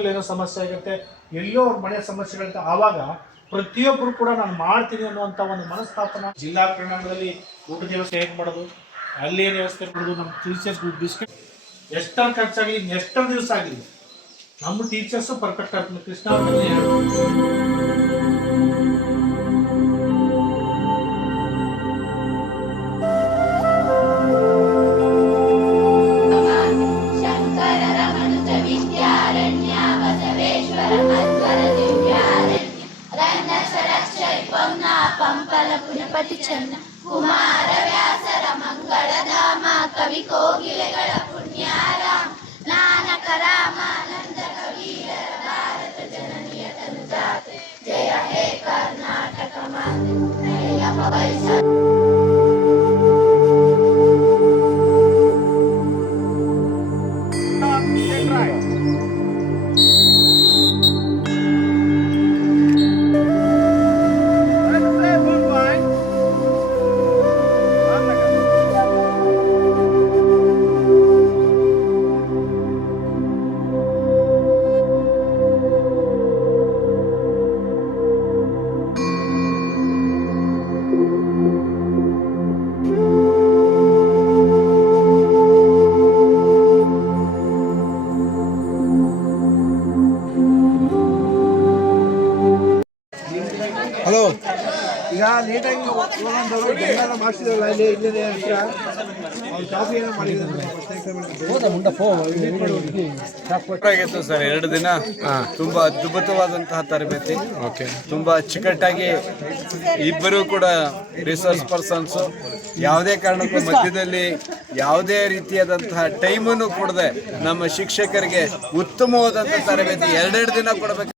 ಸ್ಕೂಲಲ್ಲಿ ಏನೋ ಸಮಸ್ಯೆ ಆಗುತ್ತೆ, ಎಲ್ಲೋ ಅವ್ರ ಮನೆ ಸಮಸ್ಯೆಗಳಿರುತ್ತೆ. ಆವಾಗ ಪ್ರತಿಯೊಬ್ಬರು ಕೂಡ ನಾನು ಮಾಡ್ತೀನಿ ಅನ್ನುವಂಥ ಒಂದು ಮನಸ್ಥಾಪನ. ಜಿಲ್ಲಾ ಕ್ರೀಡಾಂಗಣದಲ್ಲಿ ಊಟದ ವ್ಯವಸ್ಥೆ ಹೇಗೆ ಮಾಡೋದು, ಅಲ್ಲಿ ಏನು ವ್ಯವಸ್ಥೆ ಮಾಡೋದು, ನಮ್ಮ ಟೀಚರ್ಸ್ ಬಿಸ್ಕೆಟ್ ಎಷ್ಟೊಂದು ಖರ್ಚಾಗಲಿ ಎಷ್ಟೊಂದು ದಿವಸ ಆಗಲಿ ನಮ್ಮ ಟೀಚರ್ಸು ಪರ್ಫೆಕ್ಟ್ ಆಗ್ತದೆ. ಕೃಷ್ಣ पंपल पुरपति चन्न कुमार व्यासर मंगलधाम कवि कोगिलेಗಳ पुण्याराम नानक रामानंद कबीर भारत जननीय तनुजाते जय हे कर्नाटक माते जय भवैसा ಹಲೋ, ಈಗ ನೀಟಾಗಿ ಹೋಗೋಂಥವ್ರು ಬೆಂಗಾಲ ಮಾಡಿಸಿದ್ರಲ್ಲ ಇಲ್ಲಿ ಇಲ್ಲೇ ವಿಷಯ ಅವ್ರು ಕಾಫಿ ಏನೋ ಮಾಡಿದ್ರು ಸರ್. 2 ದಿನ ತುಂಬಾ ಅದ್ಭುತವಾದಂತಹ ತರಬೇತಿ. ತುಂಬಾ ಅಚ್ಚುಕಟ್ಟಾಗಿ ಇಬ್ಬರು ಕೂಡ ರಿಸೋರ್ಸ್ ಪರ್ಸನ್ಸ್ ಯಾವುದೇ ಕಾರಣಕ್ಕೂ ಮಧ್ಯದಲ್ಲಿ ಯಾವುದೇ ರೀತಿಯಾದಂತಹ ಟೈಮನ್ನು ಕೊಡದೆ ನಮ್ಮ ಶಿಕ್ಷಕರಿಗೆ ಉತ್ತಮವಾದಂತಹ ತರಬೇತಿ 2 ದಿನ ಕೊಡಬೇಕು.